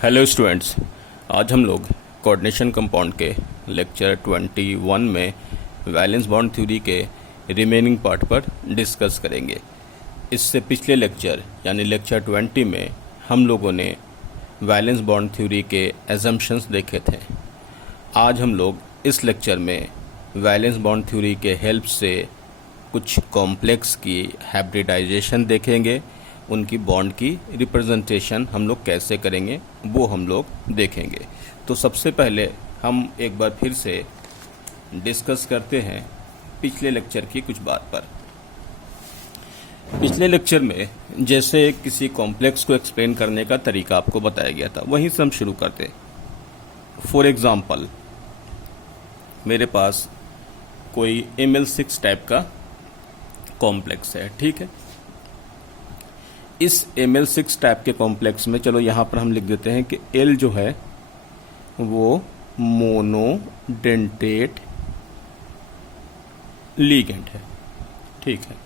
Hello students, आज हम लोग कोऑर्डिनेशन कंपाउंड के लेक्चर 21 में वैलेंस बॉन्ड थ्योरी के रिमेनिंग पार्ट पर डिस्कस करेंगे। इससे पिछले लेक्चर यानी लेक्चर 20 में हम लोगों ने वैलेंस बॉन्ड थ्योरी के एजम्पशंस देखे थे। आज हम लोग इस लेक्चर में वैलेंस बॉन्ड थ्योरी के हेल्प से कुछ कॉम्प्लेक्स की हाइब्रिडाइजेशन देखेंगे, उनकी बॉन्ड की रिप्रेजेंटेशन हम लोग कैसे करेंगे वो हम लोग देखेंगे। तो सबसे पहले हम एक बार फिर से डिस्कस करते हैं पिछले लेक्चर की कुछ बात पर। पिछले लेक्चर में जैसे किसी कॉम्प्लेक्स को एक्सप्लेन करने का तरीका आपको बताया गया था, वहीं से हम शुरू करते हैं। फॉर एग्जाम्पल, मेरे पास कोई ML6 टाइप का कॉम्प्लेक्स है, ठीक है। इस ML6 टाइप के कॉम्प्लेक्स में चलो यहाँ पर हम लिख देते हैं कि L जो है वो मोनोडेंटेट लीगेंड है, ठीक है।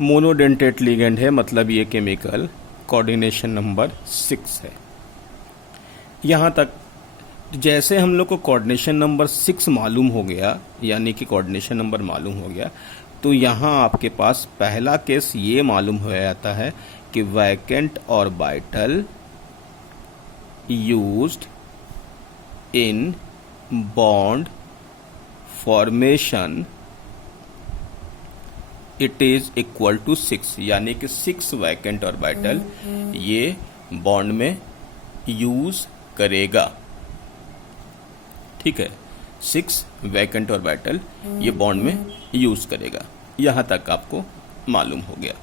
मोनोडेंटेट लीगेंड है मतलब ये केमिकल कोऑर्डिनेशन नंबर 6 है। यहाँ तक जैसे हम लोग को कोऑर्डिनेशन नंबर 6 मालूम हो गया, यानी कि कोऑर्डिनेशन नंबर मालूम हो गया, तो यहाँ आपके पास पहला केस ये मालूम हो जाता है कि vacant orbital used in bond formation it is equal to 6, यानी कि 6 वैकेंट ऑर्बिटल ये बॉन्ड में यूज करेगा, ठीक है। 6 वैकेंट ऑर्बिटल ये बॉन्ड में यूज करेगा। यहां तक आपको मालूम हो गया।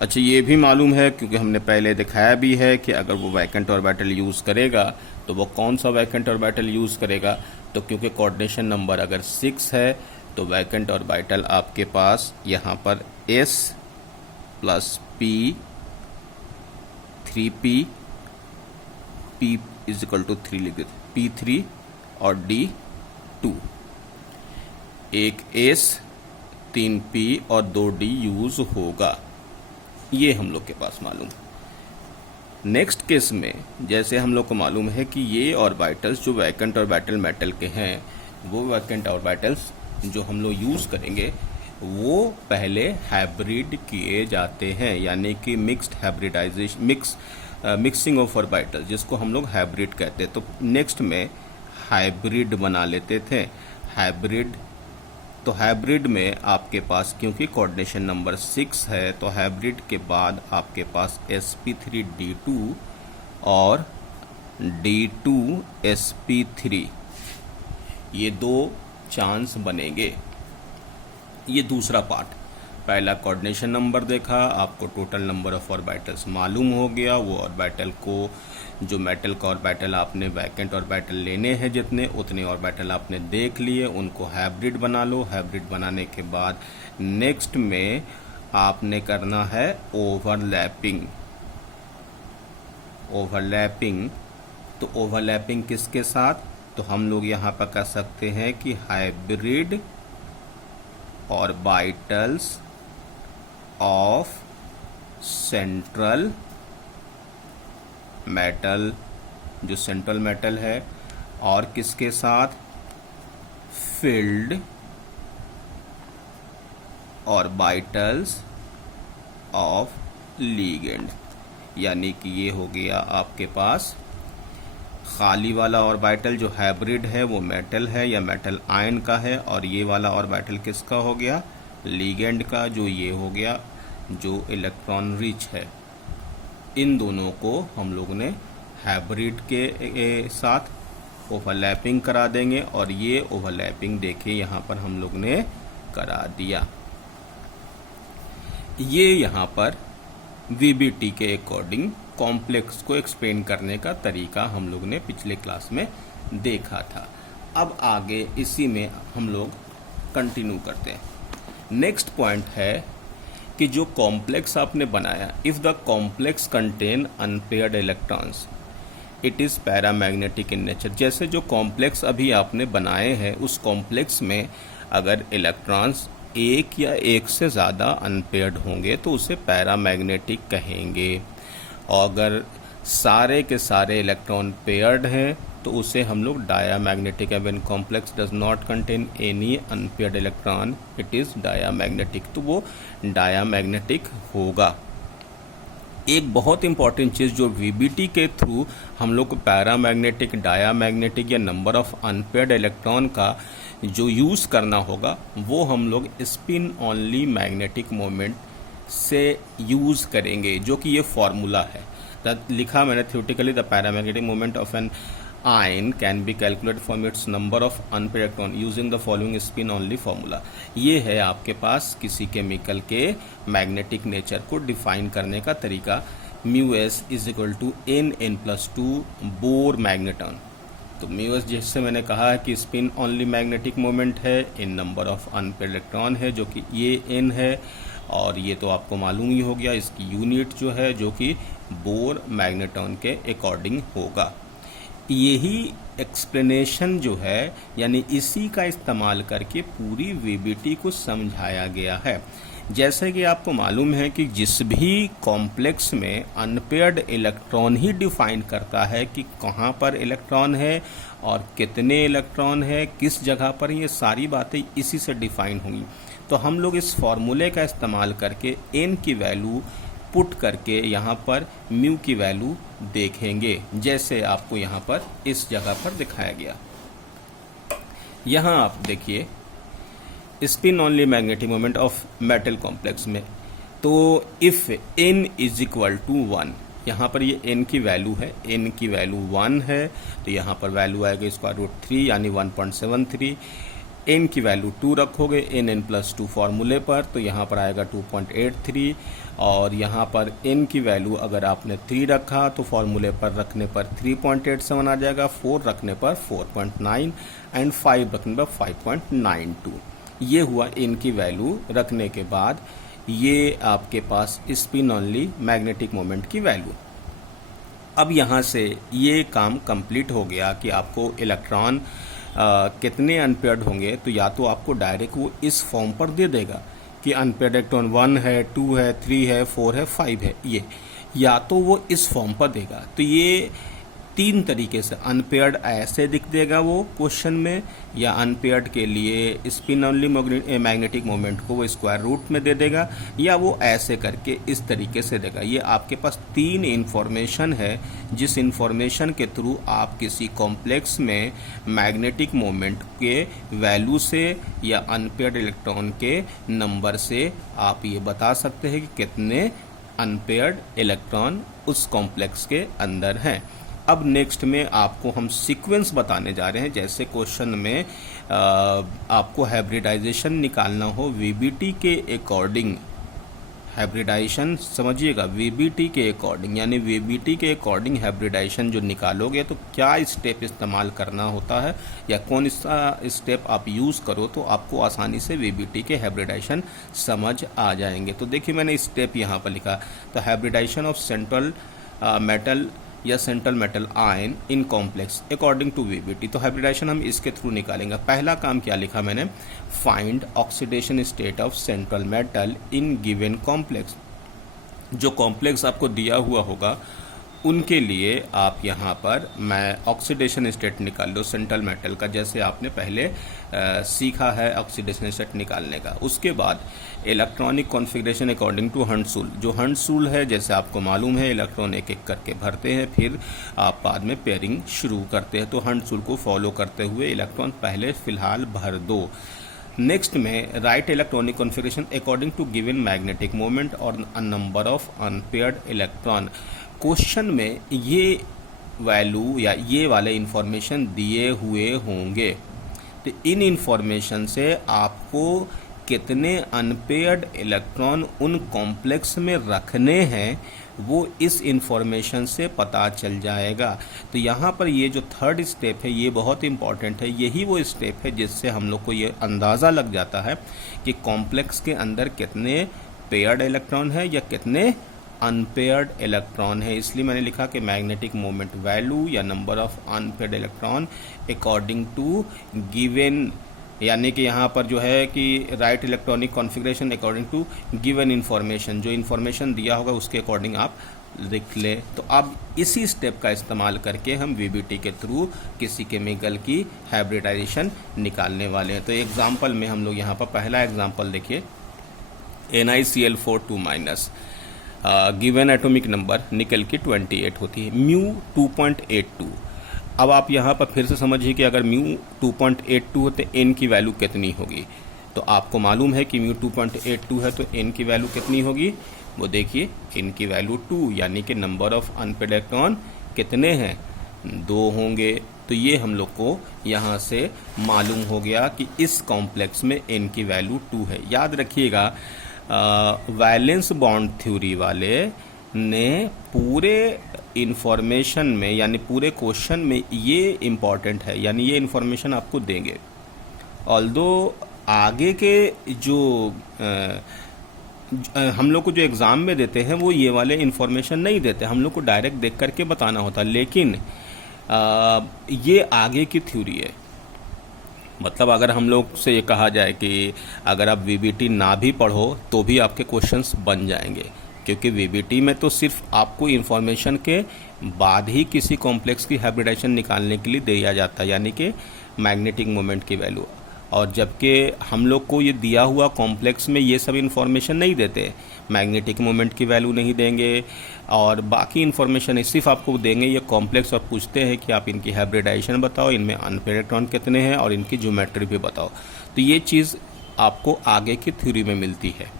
अच्छा, ये भी मालूम है क्योंकि हमने पहले दिखाया भी है कि अगर वो वैकेंट ऑर्बिटल यूज करेगा तो वो कौन सा वैकेंट ऑर्बिटल यूज करेगा। तो क्योंकि कोऑर्डिनेशन नंबर अगर 6 है तो वैकेंट ऑर्बिटल आपके पास यहाँ पर S plus P 3P P is equal to 3 लिख देते, P3 और D2, एक S 3P और 2D यूज होगा, ये हम लोग के पास मालूम। नेक्स्ट केस में जैसे हम लोग को मालूम है कि ये ऑर्बिटल्स जो वैकेंट ऑर्बिटल मेटल के हैं, वो वैकेंट ऑर्बिटल्स जो हम लोग यूज करेंगे वो पहले हाइब्रिड किए जाते हैं, यानी कि mixed hybridisation, mixing of orbitals जिसको हम लोग हाइब्रिड कहते हैं। तो नेक्स्ट में हाइब्रिड बना लेते थे। हाइब्रिड, तो हाइब्रिड में आपके पास क्योंकि कोऑर्डिनेशन नंबर 6 है तो हाइब्रिड के बाद आपके पास sp3d2 और d2sp3 ये 2 चांस बनेंगे। ये दूसरा पार्ट। पहला कोऑर्डिनेशन नंबर देखा, आपको टोटल नंबर ऑफ ऑर्बिटल्स मालूम हो गया। वो ऑर्बिटल को, जो मेटल का ऑर्बिटल आपने वैकेंट ऑर्बिटल लेने हैं जितने, उतने ऑर्बिटल आपने देख लिए, उनको हाइब्रिड बना लो। हाइब्रिड बनाने के बाद नेक्स्ट में आपने करना है ओवरलैपिंग। ओवरलैपिंग, तो ओवरलैपिंग किसके साथ? तो हम लोग यहाँ पर कर सकते हैं कि hybrid orbitals of central metal, जो सेंट्रल मेटल है, और किसके साथ? फील्ड ऑर्बिटल्स ऑफ लीगेंड, यानी कि ये हो गया आपके पास खाली वाला ऑर्बिटल जो हाइब्रिड है वो मेटल है या मेटल आयन का है, और ये वाला ऑर्बिटल किसका हो गया? लीगेंड का, जो ये हो गया जो इलेक्ट्रॉन रिच है। इन दोनों को हम लोग ने हाइब्रिड के साथ ओवरलैपिंग करा देंगे, और ये ओवरलैपिंग देखिए यहाँ पर हम लोग ने करा दिया। ये यहाँ पर VBT के अकॉर्डिंग कॉम्प्लेक्स को एक्सप्लेन करने का तरीका हम लोग ने पिछले क्लास में देखा था। अब आगे इसी में हम लोग कंटिन्यू करते हैं। नेक्स्ट पॉइंट है कि जो कॉम्प्लेक्स आपने बनाया, if the complex contain unpaired electrons it is paramagnetic in nature. जैसे जो कॉम्प्लेक्स अभी आपने बनाए हैं उस कॉम्प्लेक्स में अगर इलेक्ट्रॉन्स एक या एक से ज़्यादा अनपेयर्ड होंगे तो उसे पैरामैग्नेटिक कहेंगे। और अगर सारे के सारे इलेक्ट्रॉन पेयर्ड हैं तो उसे हम लोग डायामैग्नेटिक है। When complex does not contain any unpaired electron it is diamagnetic, तो वो डायामैग्नेटिक होगा। एक बहुत इंपॉर्टेंट चीज़ जो वीबीटी के थ्रू हम लोग को पैरामैग्नेटिक, डायामैग्नेटिक या नंबर ऑफ अनपेयर्ड इलेक्ट्रॉन का जो यूज़ करना होगा वो हम लोग स्पिन ओनली मैग्नेटिक मोमेंट से यूज़ करेंगे, जो कि ये फॉर्मूला है। लिखा मैंने theoretically, the paramagnetic moment of an ion can be calculate from its number of unpaired electron using the following spin only formula. ये है आपके पास किसी केमिकल के मैग्नेटिक नेचर को डिफाइन करने का तरीका। Mu s is equal to n+2 Bohr magneton. तो म्यू एस जिससे मैंने कहा है कि स्पिन ओनली मैग्नेटिक मोमेंट है, इन नंबर ऑफ अनपेयर्ड इलेक्ट्रॉन है जो कि ये n है, और ये तो आपको मालूम ही हो गया इसकी यूनिट जो है जो कि बोर मैग्नेटॉन के अकॉर्डिंग होगा। यही एक्सप्लेनेशन जो है यानी इसी का इस्तेमाल करके पूरी वीबीटी को समझाया गया है। जैसे कि आपको मालूम है कि जिस भी कॉम्प्लेक्स में अनपेयर्ड इलेक्ट्रॉन ही डिफाइन करता है कि कहाँ पर इलेक्ट्रॉन है और कितने इलेक्ट्रॉन है किस जगह पर, ये सारी बातें इसी से डिफाइन होंगी। तो हम लोग इस फॉर्मूले का इस्तेमाल करके n की वैल्यू पुट करके यहाँ पर म्यू की वैल्यू देखेंगे, जैसे आपको यहाँ पर इस जगह पर दिखाया गया। यहाँ आप देखिए spin only magnetic moment of metal complex में, तो if n is equal to 1, यहाँ पर ये n की वैल्यू है, n की वैल्यू 1 है तो यहाँ पर वैल्यू आएगा √3 यानी 1.73। n की वैल्यू 2 रखोगे n+2 फॉर्मूले पर तो यहाँ पर आएगा 2.83, और यहाँ पर n की वैल्यू अगर आपने 3 रखा तो फॉर्मूले पर रखने पर 3.87 आ जाएगा, 4 रखने पर 4.9 एंड 5 रखने पर 5.92। ये हुआ n की वैल्यू रखने के बाद ये आपके पास स्पिन ओनली मैग्नेटिक मोमेंट की वैल्यू। अब यहाँ से ये काम कंप्लीट हो गया कि आपको इलेक्ट्रॉन कितने अनपेयर्ड होंगे, तो या तो आपको डायरेक्ट वो इस फॉर्म पर दे देगा कि अनपेयर्ड इलेक्ट्रॉन 1 है, 2 है, 3 है, 4 है, 5 है, ये या तो वो इस फॉर्म पर देगा। तो ये 3 तरीके से अनपेयर्ड ऐसे दिख देगा वो क्वेश्चन में, या अनपेयर्ड के लिए स्पिन ओनली मैग्नेटिक मोमेंट को वो स्क्वायर रूट में दे देगा, या वो ऐसे करके इस तरीके से देगा। ये आपके पास 3 इंफॉर्मेशन है जिस इंफॉर्मेशन के थ्रू आप किसी कॉम्प्लेक्स में मैग्नेटिक मोमेंट के वैल्यू से या अनपेयर्ड इलेक्ट्रॉन के नंबर से आप ये बता सकते हैं कि कितने अनपेयर्ड इलेक्ट्रॉन उस कॉम्प्लेक्स के अंदर हैं। अब नेक्स्ट में आपको हम सीक्वेंस बताने जा रहे हैं। जैसे क्वेश्चन में आपको हाइब्रिडाइजेशन निकालना हो वीबीटी के अकॉर्डिंग, हाइब्रिडाइजेशन समझिएगा वीबीटी के अकॉर्डिंग, यानी वीबीटी के अकॉर्डिंग हाइब्रिडाइजेशन जो निकालोगे तो क्या स्टेप इस्तेमाल करना होता है या कौन सा स्टेप आप यूज़ करो तो आपको आसानी से वीबीटी के हाइब्रिडाइजेशन समझ आ जाएंगे। तो देखिए मैंने स्टेप यहाँ पर लिखा, तो हाइब्रिडाइजेशन ऑफ सेंट्रल मेटल या central metal ion in complex according to VBT. तो हाइब्रिडाइजेशन हम इसके थ्रू निकालेंगे। पहला काम क्या लिखा मैंने, find oxidation state of central metal in given complex. जो कॉम्प्लेक्स आपको दिया हुआ होगा उनके लिए आप यहाँ पर मैं ऑक्सीडेशन स्टेट निकाल लो सेंट्रल मेटल का, जैसे आपने पहले सीखा है ऑक्सीडेशन स्टेट निकालने का। उसके बाद electronic configuration according to Hund's rule. जो हंट्स रूल है जैसे आपको मालूम है इलेक्ट्रॉन एक एक करके भरते हैं, फिर आप बाद में पेयरिंग शुरू करते हैं। तो हंट्स रूल को फॉलो करते हुए इलेक्ट्रॉन पहले फिलहाल भर दो। नेक्स्ट में write electronic configuration according to given magnetic moment और a number of unpaired electron. Question में ये वैल्यू या ये वाले इंफॉर्मेशन दिए हुए होंगे, तो इन इंफॉर्मेशन से आपको कितने अनपेयर्ड इलेक्ट्रॉन उन कॉम्प्लेक्स में रखने हैं वो इस इंफॉर्मेशन से पता चल जाएगा। तो यहाँ पर ये जो थर्ड स्टेप है ये बहुत इंपॉर्टेंट है। यही वो स्टेप है जिससे हम लोग को ये अंदाज़ा लग जाता है कि कॉम्प्लेक्स के अंदर कितने पेयर्ड इलेक्ट्रॉन है या कितने अनपेयर्ड इलेक्ट्रॉन है। इसलिए मैंने लिखा कि मैग्नेटिक मोमेंट वैल्यू या number of unpaired electron according to given, यानी कि यहाँ पर जो है कि right electronic configuration according to given information, जो इन्फॉर्मेशन दिया होगा उसके अकॉर्डिंग आप लिख ले। तो अब इसी स्टेप का इस्तेमाल करके हम वीबीटी के थ्रू किसी केमिकल की हाइब्रिडाइजेशन निकालने वाले हैं। तो एग्जाम्पल में हम लोग यहाँ पर पहला एग्जाम्पल देखिए, NiCl4 2- गिवन एटॉमिक नंबर निकल की 28 होती है, म्यू 2.82। अब आप यहाँ पर फिर से समझिए कि अगर म्यू 2.82 हो तो एन की वैल्यू कितनी होगी। तो आपको मालूम है कि म्यू 2.82 है तो एन की वैल्यू कितनी होगी, वो देखिए एन की वैल्यू 2, यानी कि नंबर ऑफ अनपेड इलेक्ट्रॉन कितने हैं, 2 होंगे। तो ये हम लोग को यहाँ से मालूम हो गया कि इस कॉम्प्लेक्स में एन की वैल्यू 2 है। याद रखिएगा वैलेंस बॉन्ड थ्योरी वाले ने पूरे इंफॉर्मेशन में यानी पूरे क्वेश्चन में ये इम्पॉर्टेंट है, यानी ये इन्फॉर्मेशन आपको देंगे। ऑल्दो आगे के जो हम लोग को जो एग्ज़ाम में देते हैं वो ये वाले इन्फॉर्मेशन नहीं देते, हम लोग को डायरेक्ट देख करके बताना होता। लेकिन ये आगे की थ्योरी है। मतलब अगर हम लोग से ये कहा जाए कि अगर आप वीबीटी ना भी पढ़ो तो भी आपके क्वेश्चंस बन जाएंगे, क्योंकि वीबीटी में तो सिर्फ आपको इन्फॉर्मेशन के बाद ही किसी कॉम्प्लेक्स की हाइब्रिडाइजेशन निकालने के लिए दिया जाता है, यानी कि मैग्नेटिक मोमेंट की वैल्यू। और जबकि हम लोग को ये दिया हुआ कॉम्प्लेक्स में ये सब इन्फॉर्मेशन नहीं देते, मैग्नेटिक मोमेंट की वैल्यू नहीं देंगे और बाकी इन्फॉर्मेशन सिर्फ आपको देंगे ये कॉम्प्लेक्स, और पूछते हैं कि आप इनकी हाइब्रिडाइजेशन बताओ, इनमें अनपेड इलेक्ट्रॉन कितने हैं और इनकी ज्योमेट्री भी बताओ। तो ये चीज़ आपको आगे की थ्योरी में मिलती है।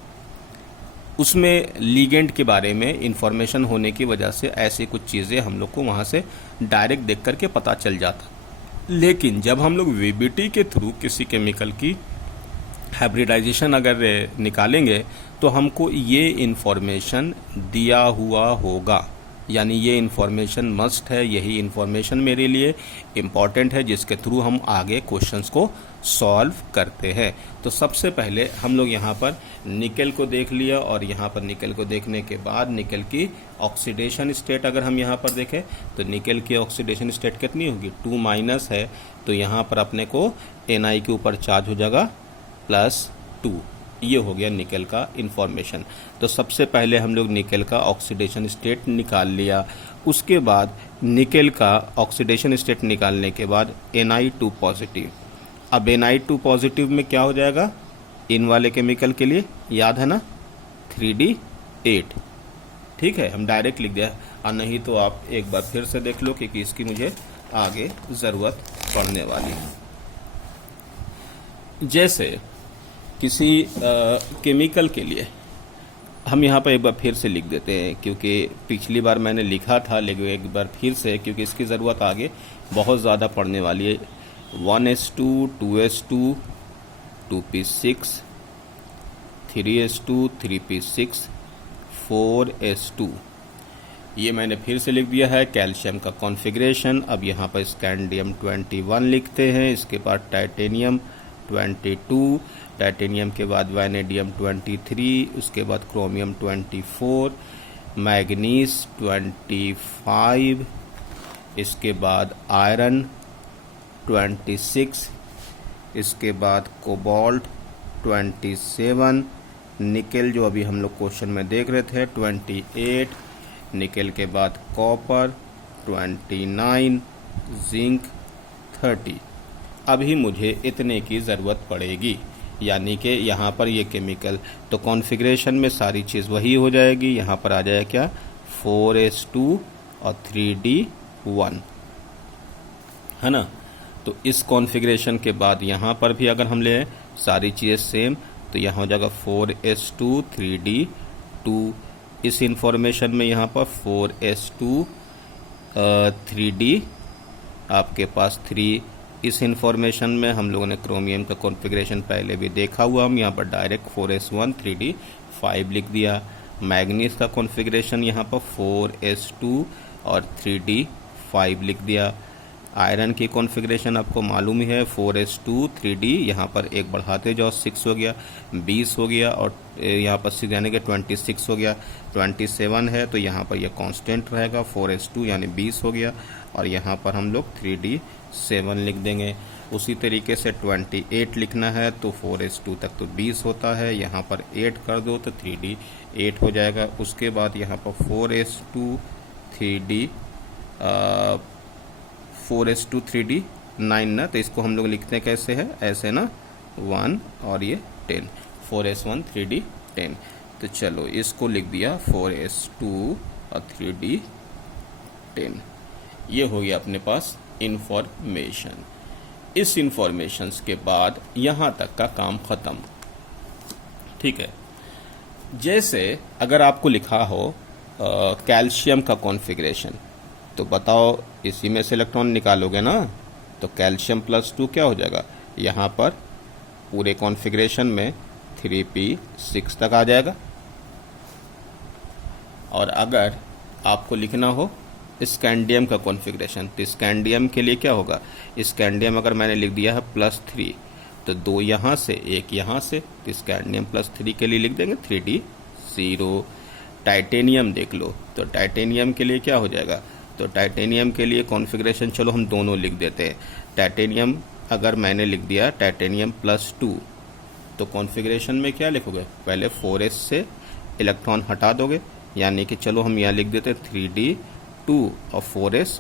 उसमें लीगेंड के बारे में इंफॉर्मेशन होने की वजह से ऐसी कुछ चीज़ें हम लोग को वहाँ से डायरेक्ट देख करके पता चल जाता। लेकिन जब हम लोग वीबीटी के थ्रू किसी केमिकल की हाइब्रिडाइजेशन अगर निकालेंगे तो हमको ये इन्फॉर्मेशन दिया हुआ होगा, यानी ये इन्फॉर्मेशन मस्ट है, यही इन्फॉर्मेशन मेरे लिए इम्पॉर्टेंट है जिसके थ्रू हम आगे क्वेश्चंस को सॉल्व करते हैं। तो सबसे पहले हम लोग यहाँ पर निकल को देख लिया, और यहाँ पर निकल को देखने के बाद निकल की ऑक्सीडेशन स्टेट अगर हम यहाँ पर देखें तो निकल की ऑक्सीडेशन स्टेट कितनी होगी, 2- है। तो यहाँ पर अपने को Na के ऊपर चार्ज हो जाएगा +2। ये हो गया निकल का इंफॉर्मेशन। तो सबसे पहले हम लोग निकल का ऑक्सीडेशन स्टेट निकाल लिया। उसके बाद निकल का ऑक्सीडेशन स्टेट निकालने के बाद Na2 पॉजिटिव। अब Na2 पॉजिटिव में क्या हो जाएगा इन वाले केमिकल के लिए, याद है ना, 3D8। ठीक है, हम डायरेक्ट लिख दिया, और नहीं तो आप एक बार फिर से देख लो क्योंकि इसकी मुझे आगे ज़रूरत पड़ने वाली है। जैसे किसी केमिकल के लिए हम यहाँ पर एक बार फिर से लिख देते हैं, क्योंकि पिछली बार मैंने लिखा था, लेकिन एक बार फिर से क्योंकि इसकी ज़रूरत आगे बहुत ज़्यादा पड़ने वाली है। 1s2 2s2 2p6 3s2 3p6 4s2, ये मैंने फिर से लिख दिया है। कैल्शियम का कॉन्फ़िगरेशन, अब यहाँ पर स्कैंडियम 21 लिखते हैं, इसके बाद टाइटेनियम 22, टाइटेनियम के बाद वैनेडियम 23, उसके बाद क्रोमियम 24, मैग्नीज 25, इसके बाद आयरन 26, इसके बाद कोबाल्ट 27, निकल जो अभी हम लोग क्वेश्चन में देख रहे थे 28, निकल के बाद कॉपर 29, जिंक 30। अभी मुझे इतने की ज़रूरत पड़ेगी, यानी कि यहाँ पर ये केमिकल तो कॉन्फ़िगरेशन में सारी चीज़ वही हो जाएगी। यहाँ पर आ जाए क्या 4s2 और 3d1, है ना। तो इस कॉन्फ़िगरेशन के बाद यहाँ पर भी अगर हम ले सारी चीज़ें सेम, तो यहाँ हो जाएगा 4s2 3d2। इस इंफॉर्मेशन में यहाँ पर 4s2 3d आपके पास 3। इस इंफॉर्मेशन में हम लोगों ने क्रोमियम का कॉन्फ़िगरेशन पहले भी देखा हुआ, हम यहाँ पर डायरेक्ट 4s1 3d5 लिख दिया। मैग्नीज का कॉन्फ़िगरेशन यहाँ पर 4s2 और 3d5 लिख दिया। आयरन की कॉन्फ़िगरेशन आपको मालूम ही है 4s2 3d, यहाँ पर एक बढ़ाते जाओ 6 हो गया, 20 हो गया, और यहाँ पर 6 यानी कि 26 हो गया। 27 है तो यहाँ पर यह कांस्टेंट रहेगा 4s2 यानी 20 हो गया, और यहाँ पर हम लोग 3d7 लिख देंगे। उसी तरीके से 28 लिखना है तो 4s2 तक तो 20 होता है, यहाँ पर 8 कर दो तो 3d 8 हो जाएगा। उसके बाद यहाँ पर 4s2 3d 4s2 3d 9 ना, तो इसको हम लोग लिखते हैं कैसे है, ऐसे ना 1 और ये 10, 4s1 3d 10। तो चलो इसको लिख दिया 4s2 और 3d 10। ये हो गया अपने पास इंफॉर्मेशन। इस इंफॉर्मेशन के बाद यहाँ तक का काम खत्म। ठीक है, जैसे अगर आपको लिखा हो कैल्शियम का कॉन्फ़िगरेशन, तो बताओ इसी में से इलेक्ट्रॉन निकालोगे ना, तो कैल्शियम +2 क्या हो जाएगा, यहाँ पर पूरे कॉन्फ़िगरेशन में 3p6 तक आ जाएगा। और अगर आपको लिखना हो स्कैंडियम का कॉन्फ़िगरेशन, तो स्कैंडियम के लिए क्या होगा, स्कैंडियम अगर मैंने लिख दिया है +3, तो 2 यहाँ से 1 यहाँ से, तो स्कैंडियम +3 के लिए लिख देंगे 3d 0। टाइटेनियम देख लो, तो टाइटेनियम के लिए क्या हो जाएगा, तो टाइटेनियम के लिए कॉन्फ़िगरेशन चलो हम दोनों लिख देते हैं। टाइटेनियम अगर मैंने लिख दिया टाइटेनियम +2, तो कॉन्फ़िगरेशन में क्या लिखोगे, पहले 4s से इलेक्ट्रॉन हटा दोगे, यानी कि चलो हम यहाँ लिख देते हैं 3d 2 और 4s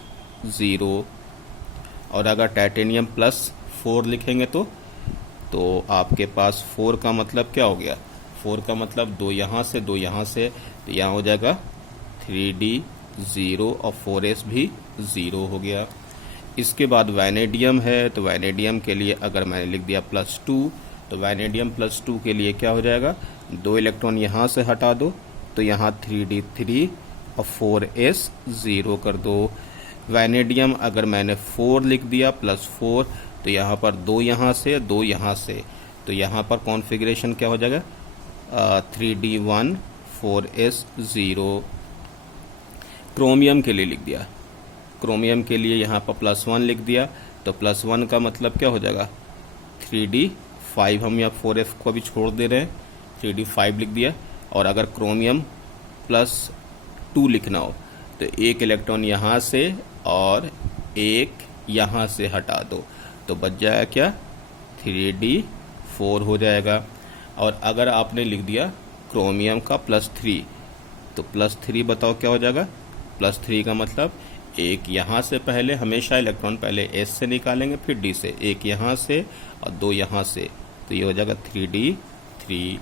0। और अगर टाइटेनियम +4 लिखेंगे तो आपके पास 4 का मतलब क्या हो गया, 4 का मतलब 2 यहाँ से 2 यहाँ से, तो यहाँ हो जाएगा 3d 0 और 4s भी 0 हो गया। इसके बाद वैनेडियम है, तो वैनेडियम के लिए अगर मैंने लिख दिया +2, तो वैनेडियम +2 के लिए क्या हो जाएगा, 2 इलेक्ट्रॉन यहाँ से हटा दो, तो यहाँ 3d 3 और 4s 0 कर दो। वैनेडियम अगर मैंने 4 लिख दिया +4, तो यहाँ पर 2 यहाँ से 2 यहाँ से, तो यहाँ पर कॉन्फ़िगरेशन क्या हो जाएगा, 3d 1 4s 0। क्रोमियम के लिए लिख दिया, क्रोमियम के लिए यहाँ पर +1 लिख दिया, तो +1 का मतलब क्या हो जाएगा, 3d 5, हम यहाँ 4f को अभी छोड़ दे रहे हैं, 3d 5 लिख दिया। और अगर क्रोमियम +2 लिखना हो, तो 1 इलेक्ट्रॉन यहाँ से और 1 यहाँ से हटा दो, तो बच जाएगा क्या, 3d 4 हो जाएगा। और अगर आपने लिख दिया क्रोमियम का +3, तो +3 बताओ क्या हो जाएगा, +3 का मतलब 1 यहाँ से, पहले हमेशा इलेक्ट्रॉन पहले s से निकालेंगे फिर d से, 1 यहाँ से और 2 यहाँ से, तो ये हो जाएगा 3d 3।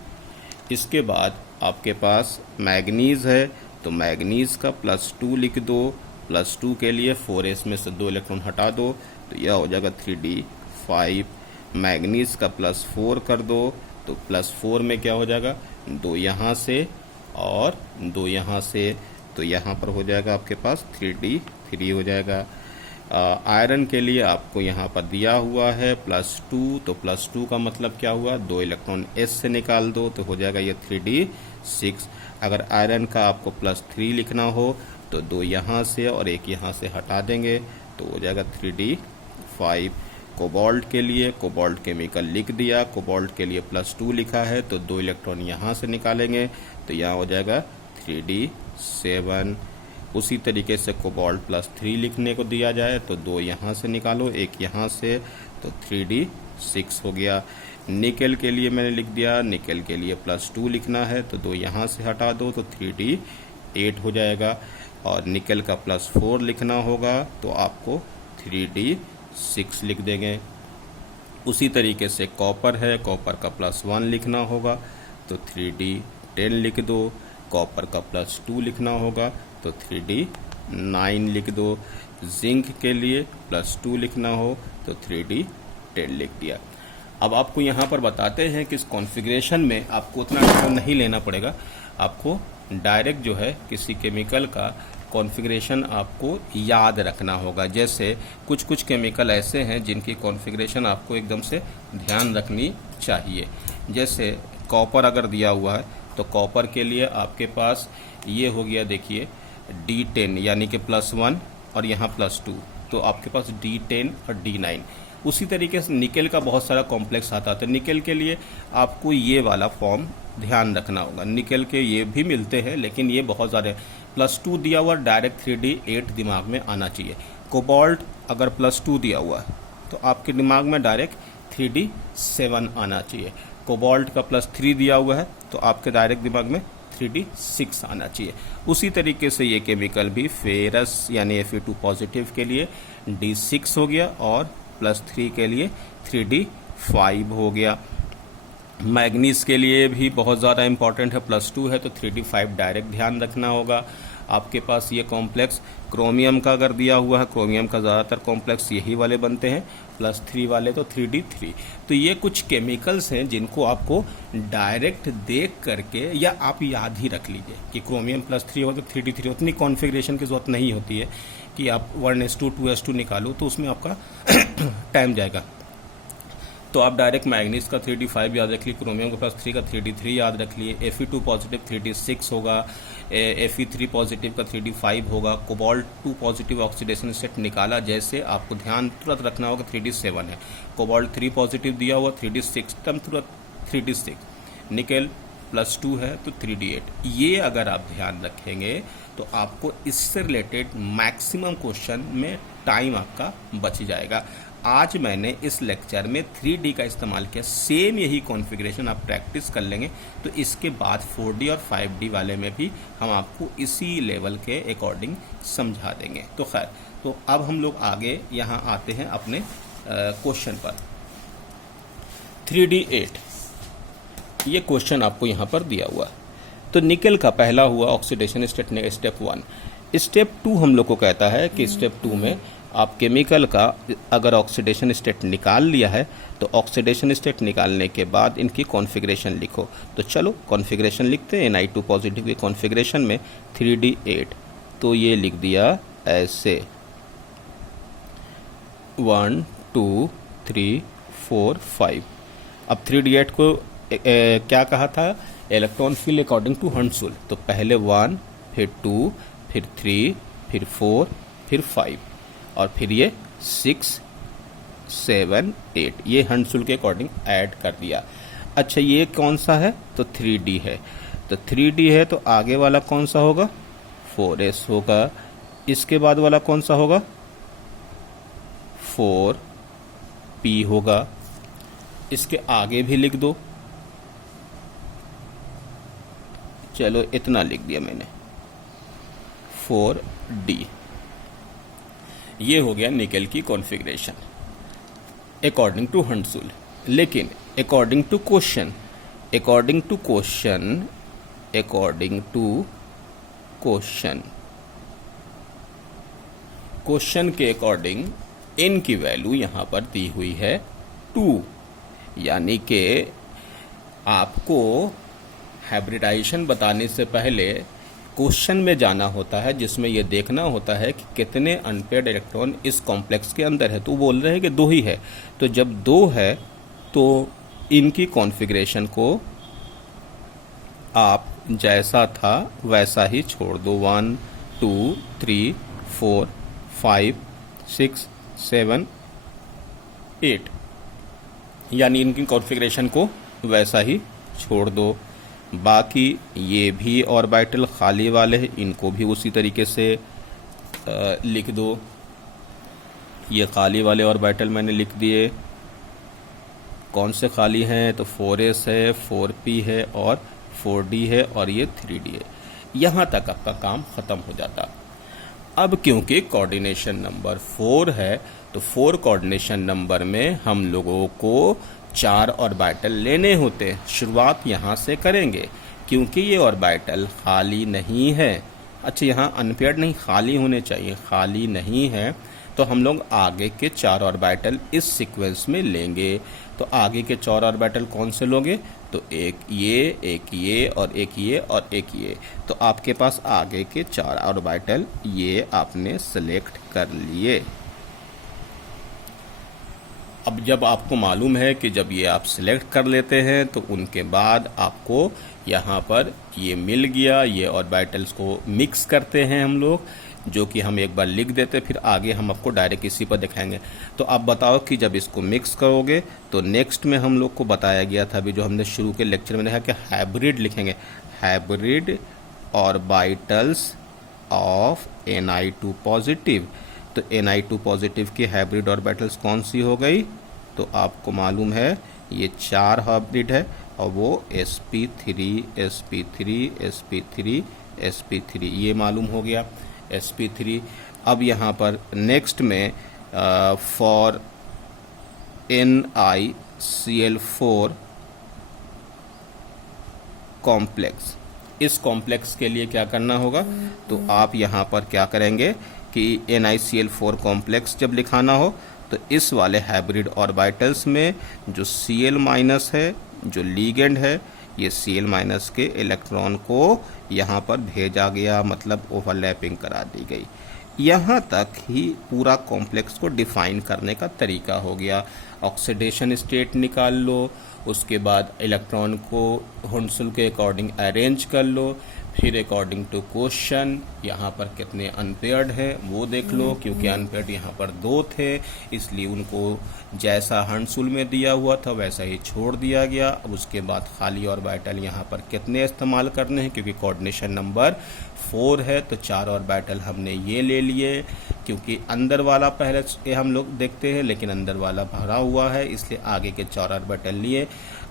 इसके बाद आपके पास मैग्नीज है, तो मैग्नीज का +2 लिख दो, +2 के लिए 4s में से 2 इलेक्ट्रॉन हटा दो, तो यह हो जाएगा 3d 5। मैग्नीज का +4 कर दो, तो +4 में क्या हो जाएगा, 2 यहाँ से और 2 यहाँ से, तो यहाँ पर हो जाएगा आपके पास 3d 3 हो जाएगा। आयरन के लिए आपको यहाँ पर दिया हुआ है +2, तो +2 का मतलब क्या हुआ, 2 इलेक्ट्रॉन s से निकाल दो, तो हो जाएगा ये 3d 6। अगर आयरन का आपको +3 लिखना हो, तो 2 यहाँ से और 1 यहाँ से हटा देंगे, तो हो जाएगा 3d 5। कोबाल्ट के लिए कोबाल्ट केमिकल लिख दिया, कोबाल्ट के लिए +2 लिखा है, तो 2 इलेक्ट्रॉन यहाँ से निकालेंगे, तो यहाँ हो जाएगा 3d 7। उसी तरीके से कोबाल्ट +3 लिखने को दिया जाए, तो 2 यहाँ से निकालो, 1 यहाँ से, तो 3d 6 हो गया। निकेल के लिए मैंने लिख दिया, निकेल के लिए +2 लिखना है, तो 2 यहाँ से हटा दो, तो 3d 8 हो जाएगा। और निकेल का +4 लिखना होगा, तो आपको 3d 6 लिख देंगे। उसी तरीके से कॉपर है, कॉपर का +1 लिखना होगा, तो 3d 10 लिख दो। कॉपर का +2 लिखना होगा, तो 3d 9 लिख दो। जिंक के लिए +2 लिखना हो, तो 3d 10 लिख दिया। अब आपको यहाँ पर बताते हैं कि इस कॉन्फ़िगरेशन में आपको उतना टाइम नहीं लेना पड़ेगा, आपको डायरेक्ट जो है किसी केमिकल का कॉन्फ़िगरेशन आपको याद रखना होगा। जैसे कुछ कुछ केमिकल ऐसे हैं जिनकी कॉन्फ़िगरेशन आपको एकदम से ध्यान रखनी चाहिए। जैसे कॉपर अगर दिया हुआ है, तो कॉपर के लिए आपके पास ये हो गया, देखिए D10 यानी कि +1 और यहाँ +2, तो आपके पास D10 और D9। उसी तरीके से निकेल का बहुत सारा कॉम्प्लेक्स आता है, तो निकेल के लिए आपको ये वाला फॉर्म ध्यान रखना होगा। निकेल के ये भी मिलते हैं, लेकिन ये बहुत ज़्यादा +2 दिया हुआ, डायरेक्ट 3d 8 दिमाग में आना चाहिए। कोबाल्ट अगर +2 दिया हुआ है, तो आपके दिमाग में डायरेक्ट 3d7 आना चाहिए। कोबाल्ट का +3 दिया हुआ है तो आपके डायरेक्ट दिमाग में 3d6 आना चाहिए। उसी तरीके से ये केमिकल भी फेरस यानी Fe2 पॉजिटिव के लिए D6 हो गया और +3 के लिए 3d5 हो गया। मैग्नीज के लिए भी बहुत ज़्यादा इंपॉर्टेंट है, +2 है तो 3d5 डायरेक्ट ध्यान रखना होगा। आपके पास ये कॉम्प्लेक्स क्रोमियम का अगर दिया हुआ है, क्रोमियम का ज़्यादातर कॉम्प्लेक्स यही वाले बनते हैं, +3 वाले तो 3d3। तो ये कुछ केमिकल्स हैं जिनको आपको डायरेक्ट देख करके या आप याद ही रख लीजिए कि क्रोमियम +3 हो तो 3d3। उतनी कॉन्फ़िगरेशन की ज़रूरत नहीं होती है कि आप 1s2 2s2 निकालो, तो उसमें आपका टाइम जाएगा। तो आप डायरेक्ट मैग्नीज का 3d5 याद रख लिए, क्रोमियम का +3 का 3d3 याद रख लिए, Fe2 पॉजिटिव 3d6 होगा, Fe3 पॉजिटिव का 3d5 होगा, कोबाल्ट 2 पॉजिटिव ऑक्सीडेशन स्टेट निकाला जैसे आपको ध्यान तुरंत रखना होगा 3d7 है, कोबाल्ट 3 पॉजिटिव दिया हुआ 3d6 तब तुरंत 3d6, निकेल +2 है तो 3d8। ये अगर आप ध्यान रखेंगे तो आपको इससे रिलेटेड मैक्सिमम क्वेश्चन में टाइम आपका बच जाएगा। आज मैंने इस लेक्चर में 3D का इस्तेमाल किया, सेम यही कॉन्फ़िगरेशन आप प्रैक्टिस कर लेंगे तो इसके बाद 4D और 5D वाले में भी हम आपको इसी लेवल के अकॉर्डिंग समझा देंगे। तो खैर, तो अब हम लोग आगे यहाँ आते हैं अपने क्वेश्चन पर। 3D8 ये क्वेश्चन आपको यहाँ पर दिया हुआ। तो निकेल का पहला हुआ ऑक्सीडेशन स्टेप 1। स्टेप 2 हम लोग को कहता है कि स्टेप 2 में आप केमिकल का अगर ऑक्सीडेशन स्टेट निकाल लिया है तो ऑक्सीडेशन स्टेट निकालने के बाद इनकी कॉन्फ़िगरेशन लिखो। तो चलो कॉन्फ़िगरेशन लिखते हैं। Ni2 पॉजिटिव की कॉन्फ़िगरेशन में 3d8, तो ये लिख दिया ऐसे 1 2 3 4 5। अब 3d8 को क्या कहा था, इलेक्ट्रॉन फील्ड अकॉर्डिंग टू हंसुल। तो पहले 1 फिर 2 फिर 3 फिर 4 फिर 5 और फिर ये 6 7 8 ये हंसुल के अकॉर्डिंग ऐड कर दिया। अच्छा ये कौन सा है, तो 3D है। तो 3D है तो आगे वाला कौन सा होगा, 4s होगा। इसके बाद वाला कौन सा होगा, 4p होगा। इसके आगे भी लिख दो, चलो इतना लिख दिया मैंने, 4D। ये हो गया निकेल की कॉन्फ़िगरेशन अकॉर्डिंग टू हंसुल। लेकिन अकॉर्डिंग टू क्वेश्चन के अकॉर्डिंग n की वैल्यू यहाँ पर दी हुई है 2, यानी कि आपको हाइब्रिडाइजेशन बताने से पहले क्वेश्चन में जाना होता है जिसमें यह देखना होता है कि कितने अनपेयर्ड इलेक्ट्रॉन इस कॉम्प्लेक्स के अंदर है। तो बोल रहे हैं कि 2 ही है, तो जब 2 है तो इनकी कॉन्फ़िगरेशन को आप जैसा था वैसा ही छोड़ दो। 1 2 3 4 5 6 7 8 यानी इनकी कॉन्फ़िगरेशन को वैसा ही छोड़ दो। बाकी ये भी ऑर्बिटल खाली वाले हैं, इनको भी उसी तरीके से लिख दो। ये खाली वाले ऑर्बिटल मैंने लिख दिए। कौन से खाली हैं, तो 4s है, 4p है और 4d है और ये 3d है। यहाँ तक आपका काम ख़त्म हो जाता। अब क्योंकि कोऑर्डिनेशन नंबर 4 है तो 4 कोऑर्डिनेशन नंबर में हम लोगों को 4 ऑर्बिटल लेने होते। शुरुआत यहाँ से करेंगे क्योंकि ये ऑर्बिटल खाली नहीं है। अच्छा यहाँ अनपेयर्ड नहीं, खाली होने चाहिए, खाली नहीं है तो हम लोग आगे के 4 ऑर्बिटल इस सीक्वेंस में लेंगे। तो आगे के 4 ऑर्बिटल कौन से लोगे, तो एक ये और एक ये और एक ये। तो आपके पास आगे के 4 ऑर्बिटल ये आपने सेलेक्ट कर लिए। अब जब आपको मालूम है कि जब ये आप सिलेक्ट कर लेते हैं तो उनके बाद आपको यहाँ पर ये मिल गया। ये ऑर्बिटल्स को मिक्स करते हैं हम लोग, जो कि हम एक बार लिख देते, फिर आगे हम आपको डायरेक्ट इसी पर दिखाएंगे। तो आप बताओ कि जब इसको मिक्स करोगे तो नेक्स्ट में हम लोग को बताया गया था, अभी जो हमने शुरू के लेक्चर में देखा कि हाइब्रिड लिखेंगे, hybrid orbitals of Ni2 positive. तो Na2 पॉजिटिव की हाइब्रिड ऑर्बिटल्स कौन सी हो गई? तो आपको मालूम है ये 4 हाइब्रिड है और वो sp3 sp3 sp3 sp3 ये मालूम हो गया sp3। अब यहाँ पर नेक्स्ट में फॉर NiCl4 कॉम्प्लेक्स, इस कॉम्प्लेक्स के लिए क्या करना होगा? तो आप यहाँ पर क्या करेंगे कि NiCl4 कॉम्प्लेक्स जब लिखाना हो तो इस वाले हाइब्रिड ऑर्बिटल्स में जो Cl- है, जो लीगेंड है, ये Cl- के इलेक्ट्रॉन को यहाँ पर भेजा गया, मतलब ओवरलैपिंग करा दी गई। यहाँ तक ही पूरा कॉम्प्लेक्स को डिफाइन करने का तरीका हो गया। ऑक्सीडेशन स्टेट निकाल लो, उसके बाद इलेक्ट्रॉन को हुंसुल के अकॉर्डिंग अरेंज कर लो, फिर अकॉर्डिंग टू क्वेश्चन यहाँ पर कितने अनपेयर्ड हैं वो देख लो, क्योंकि अनपेयर्ड यहाँ पर 2 थे इसलिए उनको जैसा हंसुल में दिया हुआ था वैसा ही छोड़ दिया गया। अब उसके बाद खाली ऑर्बिटल यहाँ पर कितने इस्तेमाल करने हैं, क्योंकि कोऑर्डिनेशन नंबर 4 है तो 4 ऑर्बिटल हमने ये ले लिए, क्योंकि अंदर वाला पहले हम लोग देखते हैं लेकिन अंदर वाला भरा हुआ है इसलिए आगे के 4 ऑर्बिटल लिए।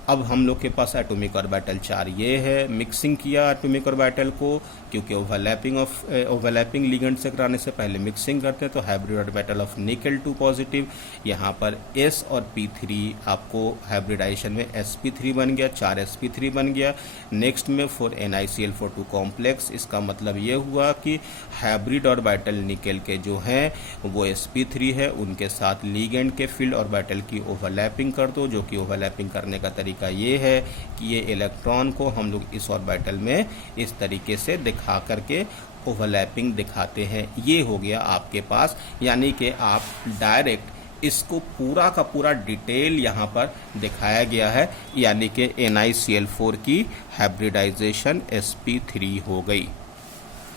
अब हम लोग के पास एटॉमिक ऑर्बिटल 4 ये है, मिक्सिंग किया एटॉमिक ऑर्बिटल को, क्योंकि ओवरलैपिंग लिगेंड से कराने से पहले मिक्सिंग करते हैं। तो हाइब्रिड ऑर्बिटल ऑफ निकल 2 पॉजिटिव, यहाँ पर S और P3 आपको हाइब्रिडाइजेशन में sp3 बन गया, 4 sp3 बन गया। नेक्स्ट में फॉर NiCl4 2 कॉम्प्लेक्स, इसका मतलब ये हुआ कि हाइब्रिड ऑर्बिटल निकल के जो हैं वो sp3 है, उनके साथ लिगेंड के फील्ड ऑर्बिटल की ओवरलैपिंग कर दो, जो कि ओवरलैपिंग करने का तरीका ये है कि ये इलेक्ट्रॉन को हम लोग इस ऑर्बिटल में इस तरीके से दिखा करके ओवरलैपिंग दिखाते हैं। ये हो गया आपके पास, यानी कि आप डायरेक्ट इसको पूरा का पूरा डिटेल यहाँ पर दिखाया गया है, यानी कि NiCl4 की हाइब्रिडाइजेशन sp3 हो गई।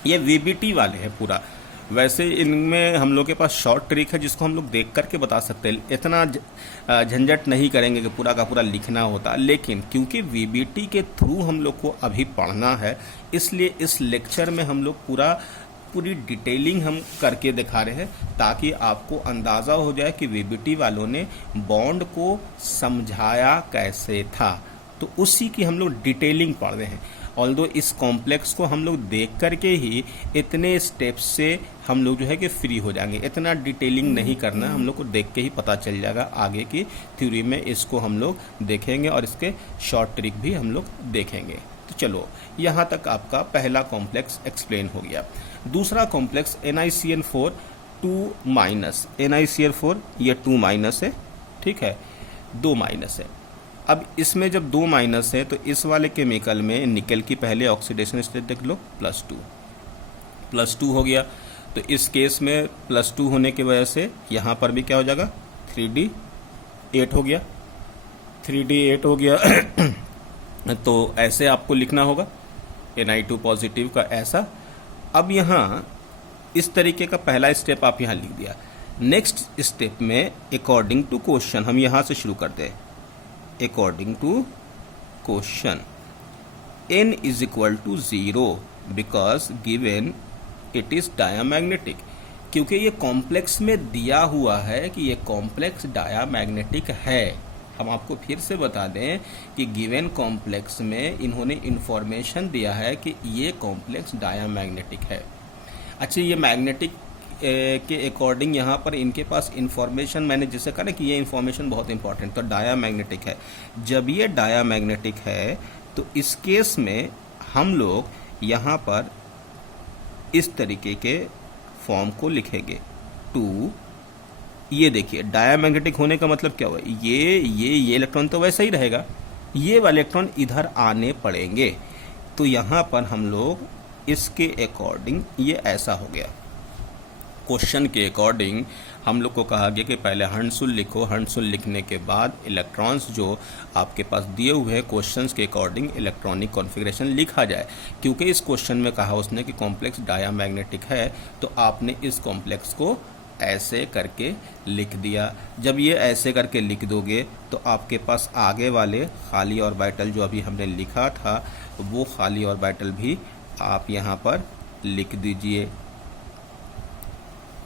ये VBT वाले है पूरा। वैसे इनमें हम लोग के पास शॉर्ट ट्रिक है जिसको हम लोग देख करके बता सकते हैं, इतना झंझट नहीं करेंगे कि पूरा का पूरा लिखना होता, लेकिन क्योंकि VBT के थ्रू हम लोग को अभी पढ़ना है इसलिए इस लेक्चर में हम लोग पूरी डिटेलिंग हम करके दिखा रहे हैं, ताकि आपको अंदाज़ा हो जाए कि VBT वालों ने बॉन्ड को समझाया कैसे था। तो उसी की हम लोग डिटेलिंग पढ़ रहे हैं। ऑल्दो इस कॉम्प्लेक्स को हम लोग देख करके ही इतने स्टेप्स से हम लोग जो है कि फ्री हो जाएंगे, इतना डिटेलिंग नहीं करना, हम लोग को देख के ही पता चल जाएगा। आगे की थ्योरी में इसको हम लोग देखेंगे और इसके शॉर्ट ट्रिक भी हम लोग देखेंगे। तो चलो, यहाँ तक आपका पहला कॉम्प्लेक्स एक्सप्लेन हो गया। दूसरा कॉम्प्लेक्स NiCl4 2- NiCl4 ये 2- है, ठीक है, 2- है। अब इसमें जब 2- है तो इस वाले केमिकल में निकल की पहले ऑक्सीडेशन स्टेट देख लो, +2 हो गया। तो इस केस में +2 होने की वजह से यहाँ पर भी क्या हो जाएगा, 3D8 हो गया, 3D8 हो गया। तो ऐसे आपको लिखना होगा Ni2 पॉजिटिव का ऐसा। अब यहाँ इस तरीके का पहला स्टेप आप यहाँ लिख दिया। नेक्स्ट स्टेप में अकॉर्डिंग टू क्वेश्चन हम यहाँ से शुरू करते हैं। According to question N is equal to 0 because given it is diamagnetic, क्योंकि ये कॉम्प्लेक्स में दिया हुआ है कि ये कॉम्प्लेक्स डायामैग्नेटिक है। हम आपको फिर से बता दें कि गिवन कॉम्प्लेक्स में इन्होंने इंफॉर्मेशन दिया है कि ये कॉम्प्लेक्स डायामैग्नेटिक है। अच्छा, ये मैग्नेटिक के अकॉर्डिंग यहाँ पर इनके पास इंफॉर्मेशन, मैंने जिसे कहा ना कि ये इंफॉर्मेशन बहुत इंपॉर्टेंट, तो डायामैग्नेटिक है। जब ये डायामैग्नेटिक है तो इस केस में हम लोग यहाँ पर इस तरीके के फॉर्म को लिखेंगे 2। ये देखिए, डायामैग्नेटिक होने का मतलब क्या हुआ, ये इलेक्ट्रॉन तो वैसा ही रहेगा, ये वाले इलेक्ट्रॉन इधर आने पड़ेंगे। तो यहाँ पर हम लोग इसके अकॉर्डिंग ये ऐसा हो गया। क्वेश्चन के अकॉर्डिंग हम लोग को कहा गया कि पहले हंसुल लिखो, हंसुल लिखने के बाद इलेक्ट्रॉन्स जो आपके पास दिए हुए हैं क्वेश्चंस के अकॉर्डिंग इलेक्ट्रॉनिक कॉन्फ़िगरेशन लिखा जाए। क्योंकि इस क्वेश्चन में कहा उसने कि कॉम्प्लेक्स डायामैग्नेटिक है, तो आपने इस कॉम्प्लेक्स को ऐसे करके लिख दिया। जब ये ऐसे करके लिख दोगे तो आपके पास आगे वाले खाली ऑर्बिटल जो अभी हमने लिखा था वो खाली ऑर्बिटल भी आप यहाँ पर लिख दीजिए।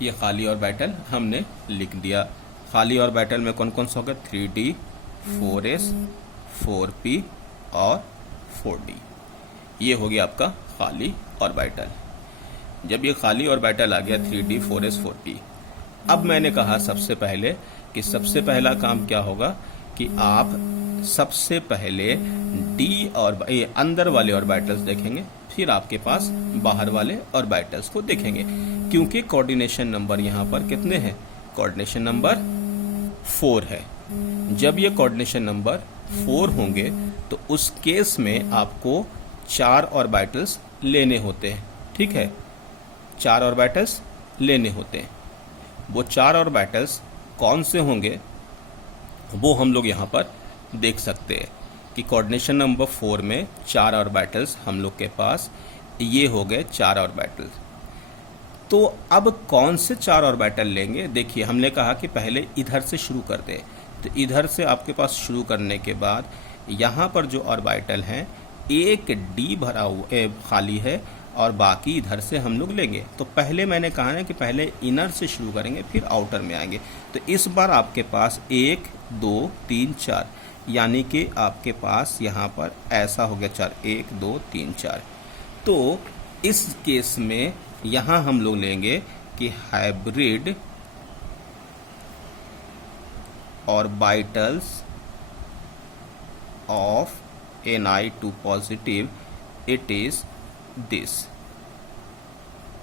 ये खाली ऑर्बिटल हमने लिख दिया। खाली ऑर्बिटल में कौन कौन सा होगा? 3d, 4s, 4p और 4d। ये हो गया आपका खाली ऑर्बिटल। जब ये खाली ऑर्बिटल आ गया 3d, 4s, 4p, अब मैंने कहा सबसे पहले कि सबसे पहला काम क्या होगा कि आप सबसे पहले d और अंदर वाले ऑर्बिटल्स देखेंगे, फिर आपके पास बाहर वाले ऑर्बिटल्स को देखेंगे, क्योंकि कोऑर्डिनेशन नंबर यहाँ पर कितने हैं? कोऑर्डिनेशन नंबर 4 है। जब ये कोऑर्डिनेशन नंबर 4 होंगे तो उस केस में आपको 4 ऑर्बिटल्स लेने होते हैं। ठीक है, 4 ऑर्बिटल्स लेने होते हैं। वो 4 ऑर्बिटल्स कौन से होंगे वो हम लोग यहाँ पर देख सकते हैं कि कोऑर्डिनेशन नंबर 4 में 4 ऑर्बिटल्स हम लोग के पास ये हो गए 4 ऑर्बिटल्स। तो अब कौन से 4 ऑर्बिटल लेंगे? देखिए, हमने कहा कि पहले इधर से शुरू करते हैं, तो इधर से आपके पास शुरू करने के बाद यहाँ पर जो ऑर्बिटल हैं, एक d भरा हुआ खाली है और बाकी इधर से हम लोग लेंगे। तो पहले मैंने कहा ना कि पहले इनर से शुरू करेंगे फिर आउटर में आएंगे। तो इस बार आपके पास 1 2 3 4, यानी कि आपके पास यहाँ पर ऐसा हो गया 4, 1 2 3 4। तो इस केस में यहाँ हम लोग लेंगे कि hybrid orbitals of Ni2 positive, it is this.